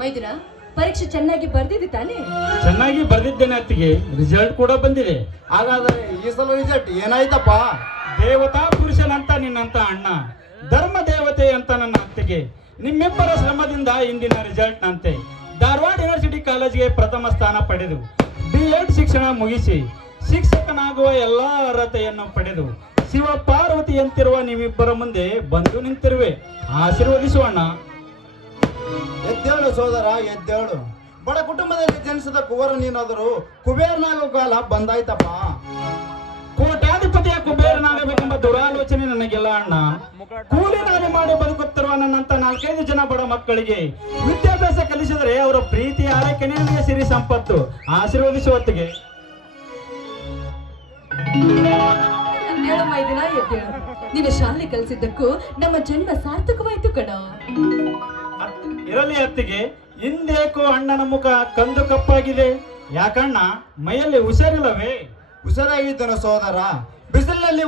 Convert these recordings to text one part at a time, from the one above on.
ಮೈದುನ ಪರೀಕ್ಷೆ ಚೆನ್ನಾಗಿ ಬರ್ದಿದೆ ತಾನೇ? ಚೆನ್ನಾಗಿ ಬರ್ದಿದ್ದೇನೆ ಅತ್ತಿಗೆ, ರಿಸಲ್ಟ್ ಕೂಡ ಬಂದಿದೆ. ಹಾಗಾದ್ರೆ ಈ ಸಲ ರಿಸಲ್ಟ್ ಏನಾಯ್ತಪ್ಪ? ದೇವತಾ ಪುರುಷನಂತ ನಿನ್ನಂತ ಅಣ್ಣ, ಧರ್ಮ ದೇವತೆ ಅಂತ ನನ್ನ ಅತ್ತಿಗೆ, ನಿಮ್ಮಿಬ್ಬರ ಶ್ರಮದಿಂದ ಇಂದಿನ ರಿಸಲ್ಟ್ ನಂತೆ ಧಾರವಾಡ ಯೂನಿವರ್ಸಿಟಿ ಕಾಲೇಜಿಗೆ ಪ್ರಥಮ ಸ್ಥಾನ ಪಡೆದು B.Ed ಶಿಕ್ಷಣ ಮುಗಿಸಿ ಶಿಕ್ಷಕನಾಗುವ ಎಲ್ಲಾ ಅರ್ಹತೆಯನ್ನು ಪಡೆದು ಶಿವ ಪಾರ್ವತಿಯಂತಿರುವ ನೀವಿಬ್ಬರ ಮುಂದೆ ಬಂದು ನಿಂತಿರುವೆ. ಆಶೀರ್ವದಿಸುವಣ್ಣ. ಎದ್ದೇಳು ಸೋದರ, ಎದ್ದೇಳು. ಬಡ ಕುಟುಂಬದಲ್ಲಿ ಜನಿಸಿದ ಕುವರ ನೀನಾದರೂ ಕುಬೇರನಾಗೋ ಕಾಲ ಬಂದಾಯ್ತಪ್ಪ. ಕೋಟ್ಯಾಧಿಪತಿಯ ಕುಬೇರನಾಗಬೇಕೆಂಬ ದುರಾಲೋಚನೆ ನನಗೆಲ್ಲ ಅಣ್ಣ. ಕೂಲಿ ನಾಲಿ ಮಾಡಿ ಬದುಕುತ್ತಿರುವ ನನ್ನಂತ 4-5 ಜನ ಬಡ ಮಕ್ಕಳಿಗೆ ವಿದ್ಯಾಭ್ಯಾಸ ಕಲಿಸಿದರೆ ಅವರ ಪ್ರೀತಿ ಆರೈಕೆನೇ ನನಗೆ ಸಿರಿ ಸಂಪತ್ತು. ಆಶೀರ್ವದಿಸುವತ್ತಿಗೆ. ಎದ್ದೇಳು ಮೈದುನ, ಎದ್ದೇಳು. ನೀನು ಶಾಲೆ ಕಲಿಸಿದ್ದಕ್ಕೂ ನಮ್ಮ ಜನ್ಮ ಸಾರ್ಥಕವಾಯ್ತು ಕಣ. ಇರಲಿ ಅತ್ತಿಗೆ, ಹಿಂದೇಕೋ ಅಣ್ಣನ ಮುಖ ಕಂದು ಕಪ್ಪಾಗಿದೆ. ಯಾಕಣ್ಣ, ಮೈಯಲ್ಲಿ ಹುಷಾರಿಲ್ಲವೇ? ಹುಷಾರಾಗಿದ್ದೇನೆ ಸೋದರ. ಬಿಸಿಲಿನಲ್ಲಿ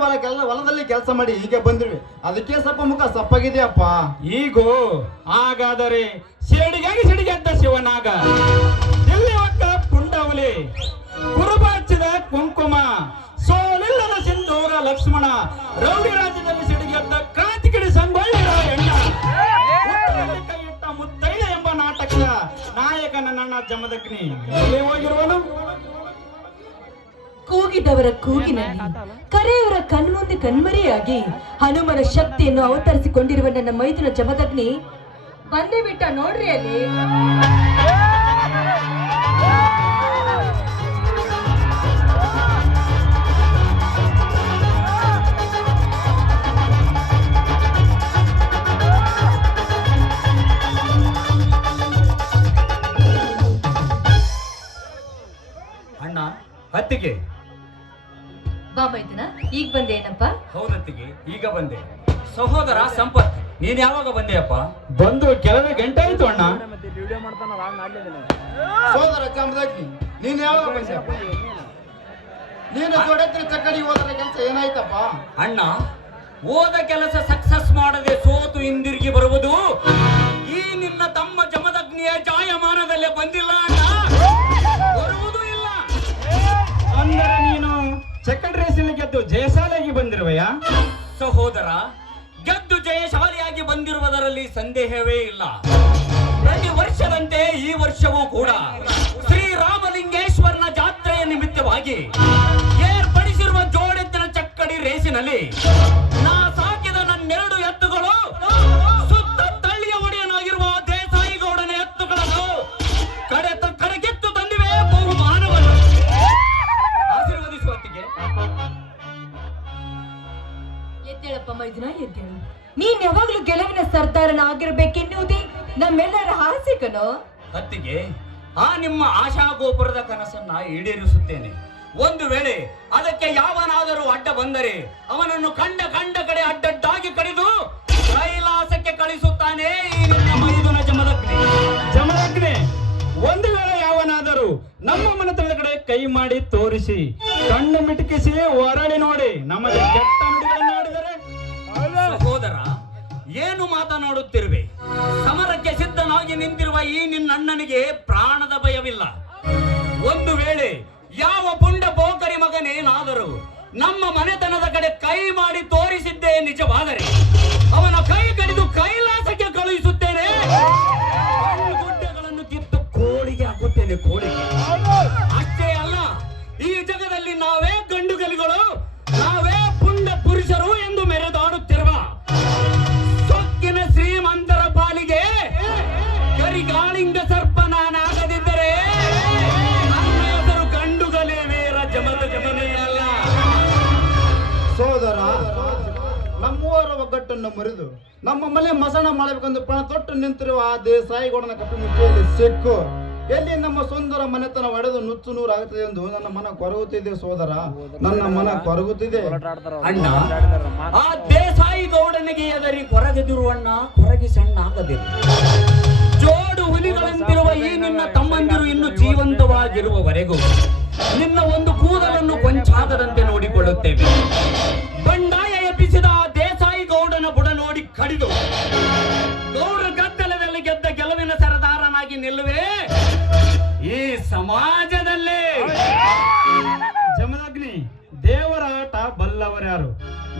ಹೊಲದಲ್ಲಿ ಕೆಲಸ ಮಾಡಿ ಹೀಗೆ ಬಂದ್ವಿ, ಅದಕ್ಕೆ ಸ್ವಲ್ಪ ಮುಖ ಸಪ್ಪಾಗಿದೆಯಪ್ಪ. ಈಗೋ ಹಾಗಾದರೆ ಸಿಡಿಗಾಗಿ ಸಿಡಿಗೆದ್ದ ಶಿವನಾಗ, ಎಲ್ಲಿ ಒಕ್ಕ ಪುಂಡವಲಿ, ಕುರುಬ ಹಚ್ಚಿದ ಕುಂಕುಮ, ಸೋಲಿಲ್ಲದ ಸಿಂಧೂರ ಲಕ್ಷ್ಮಣ, ರೌಡಿ ರಾಜ್ಯದಲ್ಲಿ ಸಿಡಿಗೆದ್ದ ಕ್ರಾಂತಿಗಿರಿ ಸಂಗೊಳ್ಳಿ ರಾಯಣ್ಣ, ಕೈ ಇಟ್ಟ ಮುತ್ತೈದ ಎಂಬ ನಾಟಕದ ನಾಯಕನ ನನ್ನ ಜಮದಗ್ನಿ ಎಲ್ಲಿ ಹೋಗಿರುವನು? ಕೂಗಿದವರ ಕೂಗಿನಲ್ಲಿ ಕರೆಯವರ ಕಣ್ಮುಂದೆ ಕಣ್ಮರೆಯಾಗಿ ಹನುಮನ ಶಕ್ತಿಯನ್ನು ಅವತರಿಸಿಕೊಂಡಿರುವ ನನ್ನ ಮೈದುನ ಜಮದಗ್ನಿ ಬಂದೇ ಬಿಟ್ಟ ನೋಡ್ರಿ ಅಲ್ಲಿ. ಅಣ್ಣ, ಹತ್ತಿಗೆ ಬಾ ಮೈದುನ, ಈಗ ಬಂದೇನಪ್ಪ? ಹೌದತ್ತಿಗೆ, ಈಗ ಬಂದೆ. ಸಹೋದರ ಸಂಪತ್, ನೀನ್ ಯಾವಾಗ ಬಂದೆಯಪ್ಪ? ಬಂದು ಕೆಲವೇ ಗಂಟೆ ಆಯ್ತು ಅಣ್ಣ. ಸೋದರ ಜಮದಗ್ನಿ, ನೀನ್ ಯಾವಾಗ ಬಂದಪ್ಪ? ನೀನು ಜೋಡತ್ರ ಚಕ್ಕಡಿ ಹೋದರ ಕೆಲಸ ಏನಾಯ್ತಪ್ಪ? ಅಣ್ಣ, ಓದ ಕೆಲಸ ಸಕ್ಸಸ್ ಮಾಡದೆ ಸೋತು ಹಿಂದಿರುಗಿ ಬರುವುದು ಈ ನಿನ್ನ ತಮ್ಮ ಜಮದಗ್ನಿಯ ಜಾಯಮಾನದಲ್ಲೇ ಬಂದಿಲ್ಲ ಅಣ್ಣ, ಬರುವುದೂ ಇಲ್ಲ. ಅಂದರೆ ನೀನು ಸೆಕೆಂಡ್ ರೇಸಲ್ಲಿ ಗೆದ್ದು ಜಯಶಾಲೆಗೆ ಬಂದಿರುವೆಯಾ? ಸಹೋದರ, ಗೆದ್ದು ಜಯಶಾಲಿಯಾಗಿ ಬಂದಿರುವುದರಲ್ಲಿ ಸಂದೇಹವೇ ಇಲ್ಲ. ಪ್ರತಿ ವರ್ಷದಂತೆ ಈ ವರ್ಷವೂ ಕೂಡ ಶ್ರೀರಾಮಲಿಂಗೇಶ್ವರನ ಜಾತ್ರೆಯ ನಿಮಿತ್ತವಾಗಿ ಏರ್ಪಡಿಸಿರುವ ಜೋಡೆತ್ತಿನ ಚಕ್ಕಡಿ ರೇಸಿನಲ್ಲಿ ನಾ ಸಾಕಿದ ನನ್ನೆರಡು ಎತ್ತುಗಳು ಸುತ್ತ ತಳ್ಳಿಯ ಒಡೆಯನಾಗಿರುವ ದೇಸಾಯಿಗೌಡನ ಎತ್ತುಗಳನ್ನು ಕಡೆಗೆತ್ತು ತಂದಿವೆ ಬಹುಮಾನವನ್ನು. ಆಶೀರ್ವದಿಸುವತ್ತಿಗೆ. ಎದ್ದೇಳಪ್ಪ ಮೈದುನ, ಎದ್ದೇಳು. ನೀನ್ ಯಾವಾಗ್ಲೂ ಗೆಲುವಿನ ಸರ್ದಾರನ ಆಗಿರ್ಬೇಕೆನ್ನುವುದೇ ನಮ್ಮೆಲ್ಲರ ಆಸೆ ಕಣೋ. ಹತ್ತಿಗೆ, ಆ ನಿಮ್ಮ ಆಶಾ ಗೋಪುರದ ಕನಸನ್ನ ಈಡೇರಿಸುತ್ತೇನೆ. ಒಂದು ವೇಳೆ ಅದಕ್ಕೆ ಯಾವನಾದರೂ ಅಡ್ಡ ಬಂದರೆ ಅವನನ್ನು ಕಂಡ ಕಡೆ ಅಡ್ಡಡ್ಡಾಗಿ ಕಡಿದು ಕೈಲಾಸಕ್ಕೆ ಕಳಿಸುತ್ತಾನೆ ಈ ನಿನ್ನ ಮೈದುನ ಜಮದಗ್ನಿ. ಜಮದಗ್ನಿ, ಒಂದು ವೇಳೆ ಯಾವನಾದರೂ ನಮ್ಮ ಮನೆತನದ ಕಡೆ ಕೈ ಮಾಡಿ ತೋರಿಸಿ ಕಣ್ಣು ಮಿಟಕಿಸಿ ಹೊರಳಿ ನೋಡಿ ನಮಗೆ ಕೆಟ್ಟ ನುಡಿಗಳನ್ನಾಡಿದರೆ? ಸಹೋದರ, ಏನು ಮಾತನಾಡುತ್ತಿರುವೆ? ಸಮರಕ್ಕೆ ಸಿದ್ಧನಾಗಿ ನಿಂತಿರುವ ಈ ನಿನ್ನ ಅಣ್ಣನಿಗೆ ಪ್ರಾಣದ ಭಯವಿಲ್ಲ. ಒಂದು ವೇಳೆ ಯಾವ ಪುಂಡ ಪೋಕರಿ ಮಗನೇನಾದರೂ ನಮ್ಮ ಮನೆತನದ ಕಡೆ ಕೈ ಮಾಡಿ ತೋರಿಸಿದ್ದೇ ನಿಜವಾದರೆ ಅವನ ಕೈ ಕಡಿದು ಕೈಲಾಸಕ್ಕೆ ಕಳುಹಿಸುತ್ತೇನೆ. ಗುಡ್ಡೆಗಳನ್ನು ಕಿತ್ತು ಕೋಳಿಗೆ ಹಾಕುತ್ತೇನೆ, ಕೋಳಿಗೆ. ಅಷ್ಟೇ ಅಲ್ಲ, ಈ ಜಗದಲ್ಲಿ ನಾವೇ ಗಂಡುಗಲಿಗಳು, ನಾವೇ ಪುಂಡ ಪುರುಷರು ಎಂದು ಮೆರೆದಾಡುತ್ತಿರುವ ಸೊಕ್ಕಿನ ಶ್ರೀಮಂತರ ಪಾಲಿಗೆ ಕರಿಗಾಳಿಂಗ ಸರ್ಪ ನಾನಾಗದಿದ್ದರೆ ನನ್ನ ಹೆಸರು ಗಂಡುಗಲೇ ವೀರ ಜಮದಗ್ನಿಯಲ್ಲ. ಸೋದರ, ನಮ್ಮೂರ ಒಗ್ಗಟ್ಟನ್ನು ಮುರಿದು ನಮ್ಮ ಮನೆ ಮಸಣ ಮಾಡಬೇಕೆಂದು ಪಣ ತೊಟ್ಟು ನಿಂತಿರುವ ಆ ದೇಸಾಯಿಗೌಡನ ಕಪ್ಪಿ ಮುಚ್ಚಿಯಲ್ಲಿ ಸಿಕ್ಕು ಎಲ್ಲಿ ನಮ್ಮ ಸುಂದರ ಮನೆತನ ಒಡೆದು ನುಚ್ಚು ನೂರಾಗುತ್ತದೆ ಎಂದು ನನ್ನ ಮನ ಕೊರಗುತ್ತಿದೆ ಸೋದರ, ನನ್ನ ಮನ ಕೊರಗುತ್ತಿದೆ. ಅಣ್ಣ, ಆ ದೇಸಾಯಿ ಗೌಡನಿಗೆ ಎದರಿ ಕೊರಗದಿರು ಅಣ್ಣ, ಕೊರಗಿ ಸಣ್ಣ ಆಗದಿರು. ಜೋಡು ಹುಲಿಗಳಂತಿರುವ ಈ ನಿನ್ನ ತಮ್ಮಂದಿರು ಇನ್ನು ಜೀವಂತವಾಗಿರುವವರೆಗೂ ನಿನ್ನ ಒಂದು ಕೂದಲನ್ನು ಕೊಂಚಾಗದಂತೆ ನೋಡಿಕೊಳ್ಳುತ್ತೇವೆ. ಬಂಡಾಯ ಎಬ್ಬಿಸಿದ ಆ ದೇಸಾಯಿ ಗೌಡನ ಬುಡ ನೋಡಿ ಕಡಿದು ಗೌಡ ಗದ್ದಲದಲ್ಲಿ ಗೆದ್ದ ನಿಲ್ಲುವೆ ಈ ಸಮಾಜದಲ್ಲಿ. ಜಮದಗ್ನಿ, ದೇವರ ಆಟ ಬಲ್ಲವರ್ಯಾರು.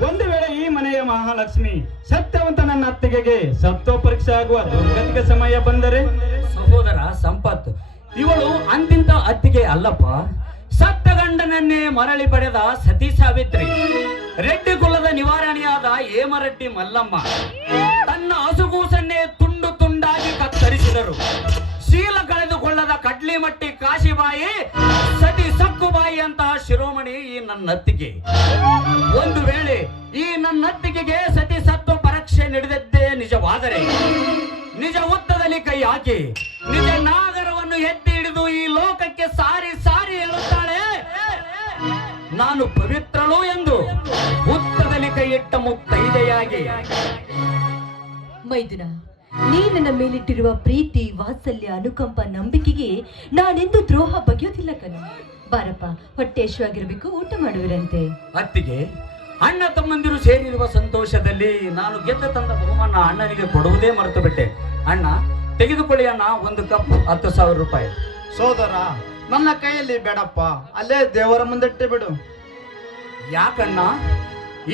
ಒಂದು ವೇಳೆ ಈ ಮನೆಯ ಮಹಾಲಕ್ಷ್ಮಿ ಸತ್ಯವಂತ ನನ್ನ ಅತ್ತಿಗೆಗೆ ಸತ್ವ ಪರೀಕ್ಷೆ ಆಗುವ ದುರ್ಗತಿಗೆ ಸಮಯ ಬಂದರೆ? ಸಹೋದರ ಸಂಪತ್, ಇವಳು ಅಂತಿಂತ ಅತ್ತಿಗೆ ಅಲ್ಲಪ್ಪ, ಸತ್ತ ಗಂಡನನ್ನೇ ಮರಳಿ ಪಡೆದ ಸತಿ ಸಾವಿತ್ರಿ, ರೆಡ್ಡಿ ಕುಲದ ನಿವಾರಣೆಯಾದ ಹೇಮರೆಡ್ಡಿ ಮಲ್ಲಮ್ಮ. ತನ್ನ ಹಸುಗೂಸನ್ನೇ ತುಂಡು ತುಂಡಾಗಿ ಕತ್ತರಿಸಿದರು. ಶೀಲ ಕಳೆದುಕೊಳ್ಳದ ಕಡ್ಲಿಮಟ್ಟಿ ಕಾಶಿಬಾಯಿ, ಸತಿ ಸಕ್ಕುಬಾಯಿ ಅಂತಹ ಶಿರೋಮಣಿ ಈ ನನ್ನತ್ತಿಗೆ. ಒಂದು ವೇಳೆ ಈ ನನ್ನತ್ತಿಗೆಗೆ ಸತಿ ಸತ್ವ ಪರೀಕ್ಷೆ ನಡೆದದ್ದೇ ನಿಜವಾದರೆ, ನಿಜ ಹುತ್ತದಲ್ಲಿ ಕೈ ಹಾಕಿ ನಿಜ ನಾಗರವನ್ನು ಎತ್ತಿ ಹಿಡಿದು ಈ ಲೋಕಕ್ಕೆ ಸಾರಿ ಸಾರಿ ಹೇಳುತ್ತಾಳೆ, ನಾನು ಪವಿತ್ರಳು ಎಂದು. ಹುತ್ತದಲ್ಲಿ ಕೈ ಇಟ್ಟ ಮುತ್ತೈದೆಯಾಗಿ. ಮೈದುನ, ನೀ ನನ್ನ ಮೇಲಿಟ್ಟಿರುವ ಪ್ರೀತಿ, ವಾತ್ಸಲ್ಯ, ಅನುಕಂಪ, ನಂಬಿಕೆಗೆ ನಾನೆಂದು ದ್ರೋಹ ಬಗೆಯೋದಿಲ್ಲ ಕಣ. ಬಾರಪ್ಪ, ಹೊಟ್ಟೆ ಹಸಿವಾಗಿರ್ಬೇಕು, ಊಟ ಮಾಡುವಿರಂತೆ. ಅತ್ತಿಗೆ, ಅಣ್ಣ ತಮ್ಮಂದಿರು ಸೇರಿರುವ ಸಂತೋಷದಲ್ಲಿ ನಾನು ಗೆದ್ದ ತಂದ ಬಹುಮಾನ ಅಣ್ಣನಿಗೆ ಕೊಡುವುದೇ ಮರೆತು ಬಿಟ್ಟೆ. ಅಣ್ಣ, ತೆಗೆದುಕೊಳ್ಳಿ ಅಣ್ಣ, ಒಂದು ಕಪ್ 10,000 ರೂಪಾಯಿ. ಸೋದರ, ನನ್ನ ಕೈಯಲ್ಲಿ ಬೇಡಪ್ಪ, ಅಲ್ಲೇ ದೇವರ ಮುಂದಿಟ್ಟೆ ಬಿಡು. ಯಾಕಣ್ಣ?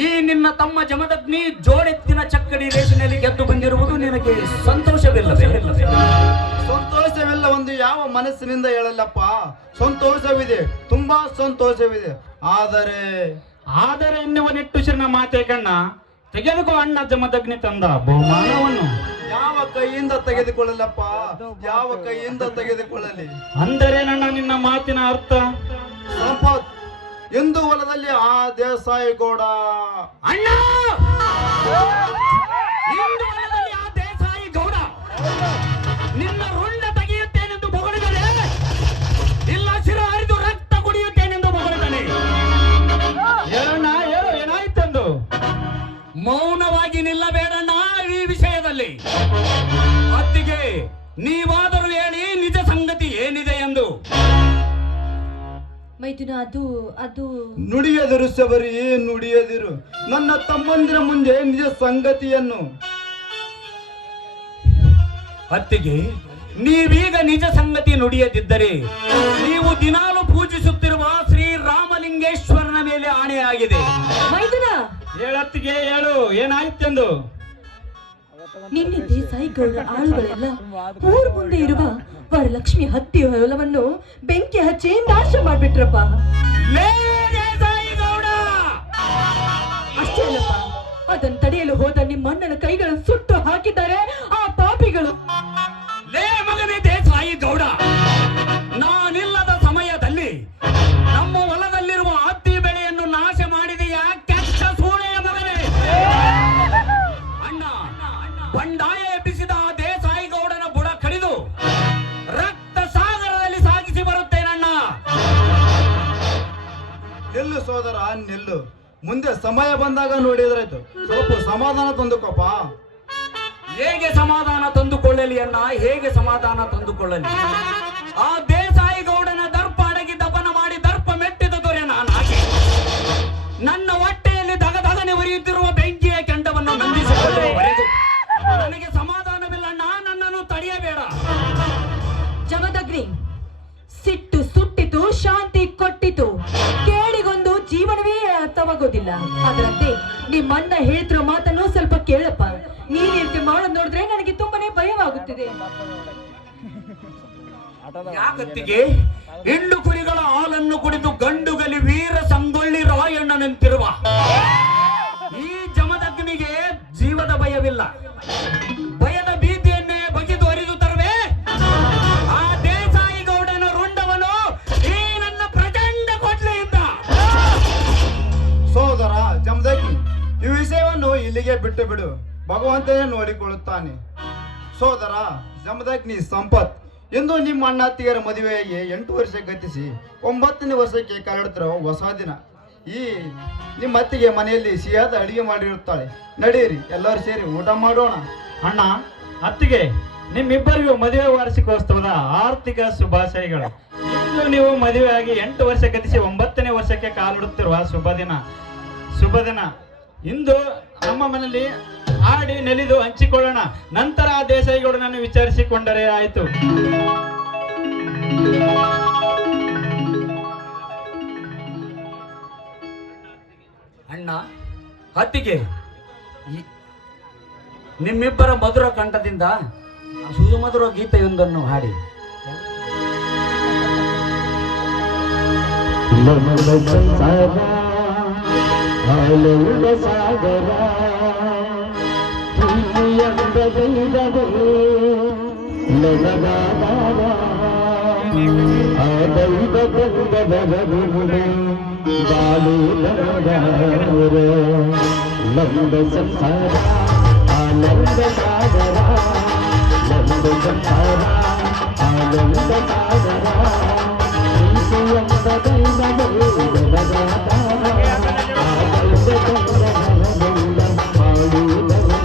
ಈ ನಿನ್ನ ತಮ್ಮ ಜಮದಗ್ನಿ ಜೋಡೆತ್ತಿನ ಚಕ್ಕಡಿ ರೇಷಿನಲ್ಲಿ ಗೆದ್ದು ಬಂದಿರುವುದು ನಿನಗೆ ಸಂತೋಷವಿಲ್ಲವೇ? ಸಂತೋಷವಿಲ್ಲ ಒಂದು ಯಾವ ಮನಸ್ಸಿನಿಂದ ಹೇಳಲ್ಲಪ್ಪ. ಸಂತೋಷವಿದೆ, ತುಂಬಾ ಸಂತೋಷವಿದೆ. ಆದರೆ ಎನ್ನುವ ನಿಟ್ಟುಸಿರಿನ ಮಾತೆ ಕಣ್ಣ. ತೆಗೆದುಕೋ ಅಣ್ಣ ಜಮದಗ್ನಿ ತಂದ ಬಹುಮಾನವನ್ನು. ಯಾವ ಕೈಯಿಂದ ತೆಗೆದುಕೊಳ್ಳಲಪ್ಪ, ಯಾವ ಕೈಯಿಂದ ತೆಗೆದುಕೊಳ್ಳಲಿ? ಅಂದರೆ ನನ್ನ ನಿನ್ನ ಮಾತಿನ ಅರ್ಥ? ಸಂಪತ್, ಎಂದು ಹೊಲದಲ್ಲಿ ಆ ದೇಸಾಯಿ ಗೌಡ. ಅಣ್ಣ, ಇಂದು ಹೊಲದಲ್ಲಿ ಆ ದೇಸಾಯಿ ಗೌಡ ನಿನ್ನ ರುಂಡ ತೆಗೆಯುತ್ತೇನೆಂದು ಬೊಗಳಿದರೆ, ಇಲ್ಲ ಶಿರ ಹರಿದು ರಕ್ತ ಕುಡಿಯುತ್ತೇನೆಂದು ಬೊಗಳಿದ್ದಾನೆ. ಹೇಳಣ್ಣ, ಹೇಳು, ಏನಾಯ್ತೆಂದು? ಮೌನವಾಗಿ ನಿಲ್ಲಬೇಡಣ್ಣ ಈ ವಿಷಯದಲ್ಲಿ. ಅತ್ತಿಗೆ, ನೀವಾದರೂ ಹೇಳಿ ನಿಜ ಸಂಗತಿ ಏನಿದೆ ಎಂದು. ಮೈದುನ, ಅದು ನುಡಿಯದಿರು ಶಬರಿ, ನುಡಿಯದಿರು. ನನ್ನ ತಮ್ಮಂದಿರ ಮುಂದೆ ನಿಜ ಸಂಗತಿಯನ್ನು. ಅತ್ತಿಗೆ, ನೀವೀಗ ನಿಜ ಸಂಗತಿ ನುಡಿಯದಿದ್ದರೆ ನೀವು ದಿನಾಲು ಪೂಜಿಸುತ್ತಿರುವ ಶ್ರೀ ರಾಮಲಿಂಗೇಶ್ವರನ ಮೇಲೆ ಆಣೆಯಾಗಿದೆ. ಮೈದುನ, ಹೇಳತ್ತಿಗೆ, ಹೇಳು, ಏನಾಯ್ತೆಂದು? ನಿನ್ನೆ ದೇಸಾಯಿ ಗೌಡ ಆಳುಗಳೆಲ್ಲ ಊರ್ ಮುಂದೆ ಇರುವ ವರಲಕ್ಷ್ಮಿ ಹತ್ತಿ ಹೊಲವನ್ನು ಬೆಂಕಿ ಹಚ್ಚಿ ನಾಶ ಮಾಡ್ಬಿಟ್ರಪ್ಪ. ಲೇ ದೇಸಾಯಿ ಗೌಡ! ಅಷ್ಟೇ ಅಲ್ಲಪ್ಪ, ಅದನ್ನು ತಡೆಯಲು ಹೋದ ನಿಮ್ಮಣ್ಣನ ಕೈಗಳನ್ನು ಸುಟ್ಟು ಹಾಕಿದ್ದಾರೆ ಆ ಪಾಪಿಗಳು. ಲೇ ಮಗನೇ ದೇಸಾಯಿ ಗೌಡ, ನಾನಿಲ್ಲದ ಸಮಯದಲ್ಲಿ ನಮ್ಮ ಹೊಲದಲ್ಲಿರುವ ಹತ್ತಿ ಬೆಳೆಯನ್ನು ನಾಶ ಮಾಡಿದೆಯಾ ಕೆಟ್ಟ ಸೂಳೆಯ ಮಗನೇ? ಅಣ್ಣ, ಬಂಡಾಯ ಎಬ್ಬಿಸಿದ ಆ ದೇಸಾಯಿ ಗೌಡನ ಬುಡ ಕಡಿದು ರಕ್ತ ಸಾಗರದಲ್ಲಿ ಸಾಗಿಸಿ ಬರುತ್ತೇನಣ್ಣ. ನಿಲ್ಲು ಸೋದರ, ನಿಲ್ಲು. ಮುಂದೆ ಸಮಯ ಬಂದಾಗ ನೋಡಿದ್ರಾಯ್ತು. ಸ್ವಲ್ಪ ಸಮಾಧಾನ ತಂದುಕೊಪ್ಪ. ಹೇಗೆ ಸಮಾಧಾನ ತಂದುಕೊಳ್ಳಲಿ ಅಣ್ಣ, ಹೇಗೆ ಸಮಾಧಾನ ತಂದುಕೊಳ್ಳಲಿ? ಆ ದೇಸಾಯಿ ಗೌಡನ ದರ್ಪ ಅಡಗಿ ದಪನ ಮಾಡಿ ದರ್ಪ ಮೆಟ್ಟಿದ ದೊರೆ ನಾನಾಗಿ ನನ್ನ ಹೊಟ್ಟೆಯಲ್ಲಿ ದಗದಗನೆ ಉರಿಯುತ್ತಿರುವ ಬೆಂಕಿಯ ಕೆಂಡವನ್ನು ನಂದಿಸಿಕೊಳ್ಳುವವರೆಗೂ ನನಗೆ ಸಮಾಧಾನವಿಲ್ಲಣ್ಣ. ನನ್ನನ್ನು ತಡೆಯಬೇಡ. ಜಮದಗ್ನಿ, ಸಿಟ್ಟು ಸುಟ್ಟಿತು, ಶಾಂತಿ ಕೊಟ್ಟಿತು, ಕೇಳಿಗೊಂದು ಜೀವನವೇ ಅರ್ಥವಾಗೋದಿಲ್ಲ. ಅದರಂತೆ ನಿಮ್ಮಣ್ಣ ಹೇಳ್ತಿರೋ ಮಾತನ್ನು ಸ್ವಲ್ಪ ಕೇಳಪ್ಪ. ನೀನ್ ರೀತಿ ಮಾಡೋದ್ ನೋಡಿದ್ರೆ ನನಗೆ ತುಂಬಾನೇ ಭಯವಾಗುತ್ತಿದೆ. ಯಾಕತ್ತಿಗೆ? ಹೆಣ್ಣು ಕುರಿಗಳ ಹಾಲನ್ನು ಕುಡಿದು ಗಂಡುಗಲಿ ವೀರ ಸಂಗೊಳ್ಳಿ ರಾಯಣ್ಣನಂತಿರುವ ಈ ಜಮದಗ್ನಿಗೆ ಜೀವದ ಭಯವಿಲ್ಲ. ಭಯದ ಭೀತಿಯನ್ನೇ ಬಗೆದು ಹರಿದು ತರುವೆ ಆ ದೇಸಾಯಿ ಗೌಡನ ರುಂಡವನು ಈ ನನ್ನ ಪ್ರಚಂಡ ಕೊಡ್ಲೆಯಿಂದ. ಸೋದರ ಜಮದಗ್ನಿ, ಈ ವಿಷಯವನ್ನು ಇಲ್ಲಿಗೆ ಬಿಟ್ಟು ಬಿಡು, ಭಗವಂತನೇ ನೋಡಿಕೊಳ್ಳುತ್ತಾನೆ. ಸೋದರ ಜಮದಗ್ನಿ ಸಂಪತ್, ಎಂದು ನಿಮ್ಮ ಅಣ್ಣ ಅತ್ತಿಗೆಯರ ಮದುವೆಯಾಗಿ 8 ವರ್ಷ ಗತಿಸಿ 9ನೇ ವರ್ಷಕ್ಕೆ ಕಾಲಿಡುತ್ತಿರೋ ಹೊಸ ದಿನ. ಈ ನಿಮ್ಮ ಅತ್ತಿಗೆ ಮನೆಯಲ್ಲಿ ಸಿಹಿಯಾದ ಅಡಿಗೆ ಮಾಡಿರುತ್ತಾಳೆ. ನಡೆಯಿರಿ, ಎಲ್ಲರೂ ಸೇರಿ ಊಟ ಮಾಡೋಣ. ಅಣ್ಣ, ಅತ್ತಿಗೆ, ನಿಮ್ಮಿಬ್ಬರಿಗೂ ಮದುವೆ ವಾರ್ಷಿಕೋತ್ಸವದ ಆರ್ಥಿಕ ಶುಭಾಶಯಗಳು. ಇಂದು ನೀವು ಮದುವೆಯಾಗಿ 8 ವರ್ಷ ಗತಿಸಿ 9ನೇ ವರ್ಷಕ್ಕೆ ಕಾಲಿಡುತ್ತಿರುವ ಶುಭ ದಿನ. ಇಂದು ನಮ್ಮ ಮನೆಯಲ್ಲಿ ಆಡಿ ನೆಲಿದು ಹಂಚಿಕೊಳ್ಳೋಣ. ನಂತರ ಆ ದೇಸಾಯಿಗೌಡನನ್ನು ವಿಚಾರಿಸಿಕೊಂಡರೆ ಆಯಿತು. ಅಣ್ಣ ಅತ್ತಿಗೆ, ನಿಮ್ಮಿಬ್ಬರ ಮಧುರ ಕಂಠದಿಂದ ಸುಮಧುರ ಗೀತೆಯೊಂದನ್ನು ಹಾಡಿ. ನಂದ ಸಂಸಾರ ಆನಂದ ಸಾಗರ, ನಂದ ಸಂಸಾರ ಆನಂದ ಸಾಗರ, ಪ್ರೀತಿಯಂತ ದೈವವೇ ಜಗದಾಧಾರ, ಆನಂದ ಸಂಗಮದಿಂದ ಮಾಡುವುದವರು.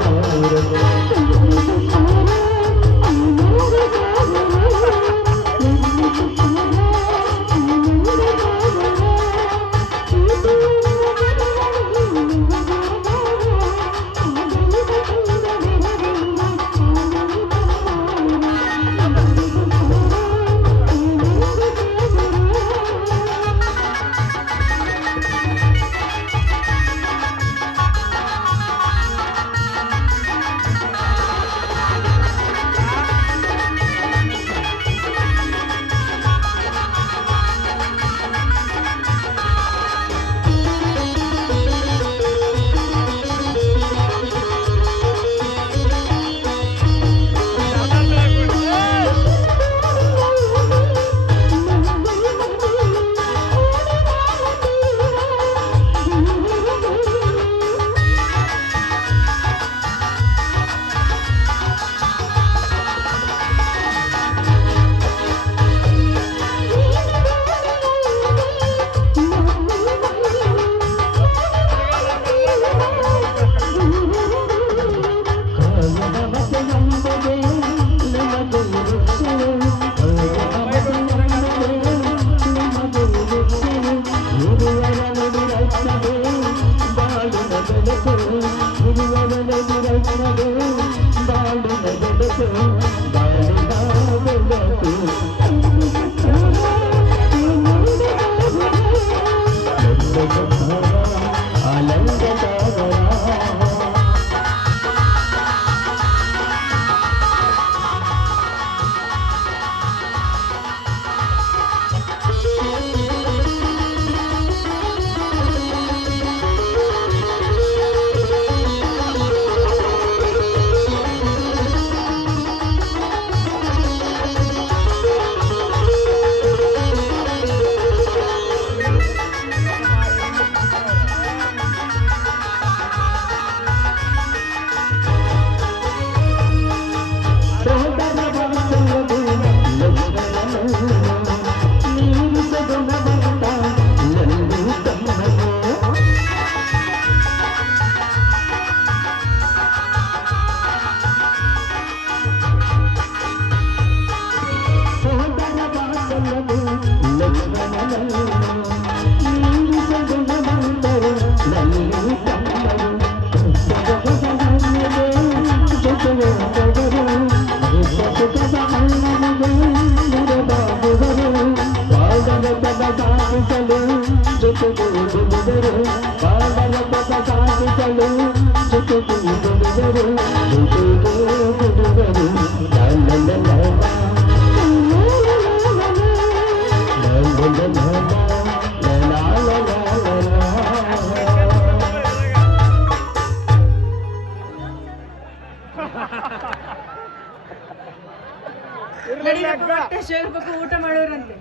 ಊಟ ಮಾಡೋರಂತೆ.